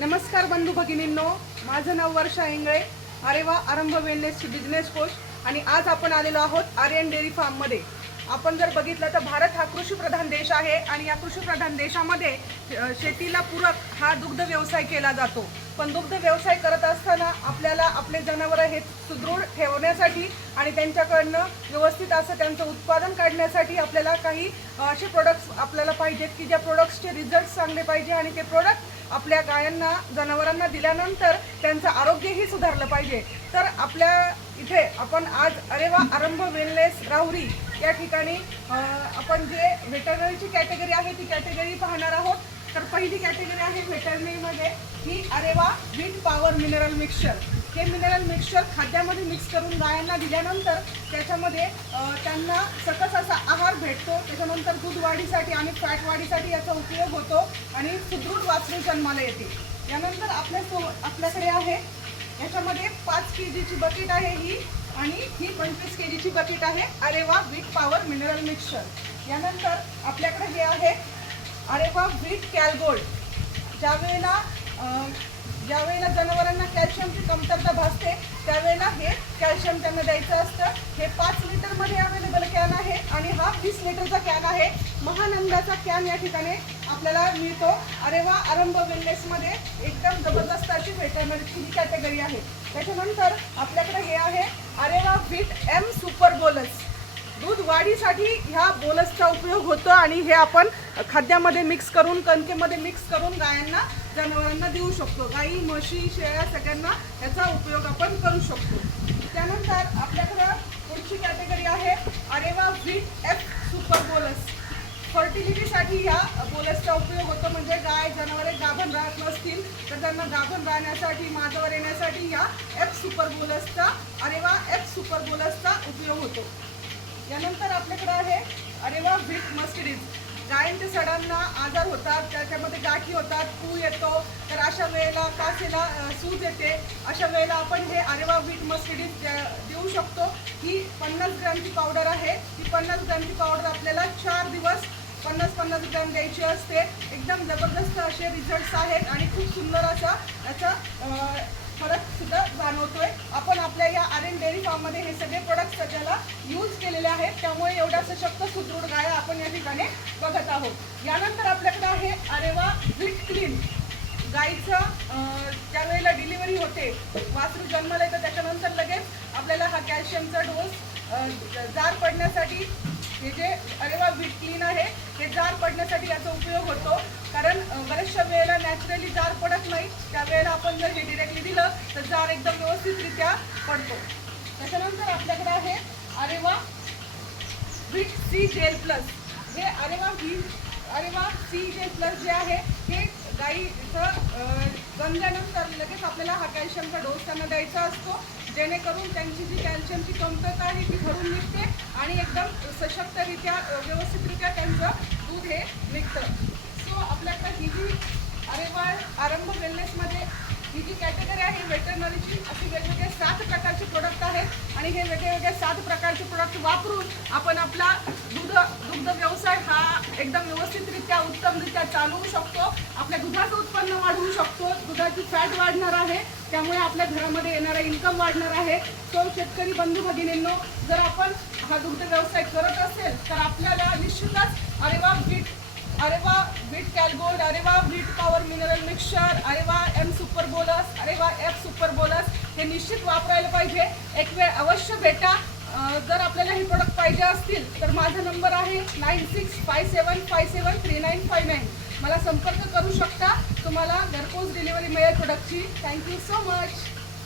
नमस्कार बंधू भगिनींनो, माझं नाव वर्षा इंगळे, आरेवा आरंभ वेलनेसची बिझनेस कोच आणि आज आपण आलेलो आहोत आर्यन डेअरी फार्ममध्ये। आपण जर बघितलं तर भारत हा कृषीप्रधान देश आहे आणि या कृषीप्रधान देशामध्ये शेतीला पूरक हा दुग्ध व्यवसाय केला जातो। पण दुग्ध व्यवसाय करत असताना आपल्याला आपले जनावर हे सुदृढ ठेवण्यासाठी आणि त्यांच्याकडनं व्यवस्थित असं त्यांचं उत्पादन काढण्यासाठी आपल्याला काही असे प्रोडक्ट्स आपल्याला पाहिजेत की ज्या प्रोडक्ट्सचे रिझल्ट चांगले पाहिजे आणि ते प्रोडक्ट आपल्या गायांना जनावरांना दिल्यानंतर त्यांचं आरोग्यही सुधारलं पाहिजे। तर आपल्या इथे आपण आज आरेवा आरंभ वेलनेस राहुरी या ठिकाणी आपण जे व्हेटरनरीची कॅटेगरी आहे ती कॅटेगरी पाहणार आहोत। तर पहिली कॅटेगरी आहे व्हेटरनरीमध्ये ही आरेवा व्हीट पॉवर मिनरल मिक्सचर। हे मिनरल मिक्सचर खाद्यामध्ये मिक्स करून गायांना दिल्यानंतर त्याच्यामध्ये त्यांना सकस असा आहार भेटतो। त्याच्यानंतर दूध वाढीसाठी आणि फॅट वाढीसाठी याचा उपयोग होतो आणि सुदृढ वासरू जन्माला येते। यानंतर आपल्याकडे आहे याच्यामध्ये 5 kgची बकेट आहे ही आणि ही 25 kgची बकेट आहे आरेवा व्हीट पॉवर मिनरल मिक्सचर। यानंतर आपल्याकडे हे आहे आरेवा व्हीट कॅलगोल्ड। ज्यावेळेला जनावरांना कॅल्शियमची कमतरता भासते त्यावेळेला हे कॅल्शियम त्यांना द्यायचं असतं। हे 5 लिटरमध्ये अवेलेबल कॅन आहे आणि हा 20 लिटरचा कॅन आहे। महानंदाचा कॅन या ठिकाणी आपल्याला मिळतो। आरेवा आरंभ वेलनेसमध्ये एकदम जबरदस्त अशी व्हेटरनरीची कॅटेगरी आहे। त्याच्यानंतर आपल्याकडे हे आहे आरेवा व्हीट एम सुपर बोलस। दूध वाढीसाठी ह्या बोलसचा उपयोग होतो आणि हे आपण खाद्यामध्ये मिक्स करून कणकेमध्ये मिक्स करून गायांना जनावरांना देऊ शकतो। गाई म्हशी शेळ्या सगळ्यांना याचा उपयोग आपण करू शकतो। त्यानंतर आपल्याकडे पुढची कॅटेगरी आहे आरेवा व्हीट एफ सुपर बोलस। फर्टिलिटीसाठी ह्या बोलसचा उपयोग होतो, म्हणजे गाय जनावरे गाभण राहत नसतील तर त्यांना गाभण राहण्यासाठी माजावर येण्यासाठी ह्या एफ सुपर बोलसचा आरेवा एफ सुपर बोलसचा उपयोग होतो। यानंतर आपल्याकडे आहे आरेवा व्हीट मस्टडीज। गायींच्या सडांना आजार होतात, त्याच्यामध्ये गाठी होतात, पू येतो, तर अशा वेळेला कासेला सूज येते, अशा वेळेला आपण हे आरेवा व्हीट मस्टडीज देऊ शकतो। ही 50 ग्रॅमची पावडर आहे। ही 50 ग्रॅमची पावडर आपल्याला 4 दिवस 50-50 ग्रॅम द्यायची असते। एकदम जबरदस्त असे रिझल्ट्स आहेत आणि खूप सुंदर असा याचा फरक सुद्धा जाणवतोय। आपण आपल्या या आर्यन डेअरी फार्ममध्ये हे सगळे प्रोडक्ट्स सध्याला यूज केलेले आहेत, त्यामुळे एवढ्या सशक्त सुदृढ गाया आपण या ठिकाणी बघत आहोत। यानंतर आपल्याकडे आहे आरेवा व्हीट क्लीन। गाईचं त्यावेळेला डिलिव्हरी होते, वासरू जन्माला येतं, त्याच्यानंतर लगेच आपल्याला हा कॅल्शियमचा डोस जार पडण्यासाठी हे जे आरेवा व्हीट क्लीन आहे हे जार पडण्यासाठी याचा उपयोग होतो। कारण बऱ्याचशा वेळेला नॅचरली जार पडत नाही, त्यावेळेला आपण जर हे डिरेक्टली दिलं तर जार एकदम व्यवस्थितरित्या पडतो। त्याच्यानंतर आपल्याकडे आहे आरेवा व्हीट सी जेल प्लस। हे आरेवा सी जेल प्लस जे आहे हे गाईचं जमल्यानंतर लगेच आपल्याला हा कॅल्शियमचा डोस त्यांना द्यायचा असतो, जेणेकरून त्यांची जी कॅल्शियमची कमतरता आहे ती भरून निघते आणि एकदम सशक्तरित्या व्यवस्थितरित्या त्यांचं दूध हे निघतं। सो आपल्याकडे ही जी आरेवा आरंभ वेलनेसमध्ये ही जी कॅटेगरी आहे वेटरनरीची, अशी वेगवेगळे 7 प्रकारचे प्रोडक्ट आहेत आणि हे वेगवेगळे 7 प्रकारचे प्रोडक्ट वापरून आपण आपला दुग्ध व्यवसाय हा एकदम व्यवस्थितरित्या उत्तमरित्या चालवू शकतो। आपल्या दुधाचं उत्पन्न वाढवू शकतो, दुधाची फॅट वाढणार आहे, त्यामुळे आपल्या घरामध्ये येणारा इन्कम वाढणार आहे। तो शेतकरी बंधू भगिनींनो, जर आपण हा दुग्ध व्यवसाय करत असेल तर आपल्याला निश्चितच Areva wheat Calgold, Areva wheat power mineral mixture, Areva M super bolus, Areva F super बोलस हे निश्चित वापरायला पाहिजे। एक वेळ अवश्य भेटा। जर आपल्याला हे प्रोडक्ट पाहिजे असतील तर माझा नंबर आहे 9657573959। मला संपर्क करू शकता, तुम्हाला घरपोच डिलिव्हरी मिळेल प्रोडक्टची। Thank you so much.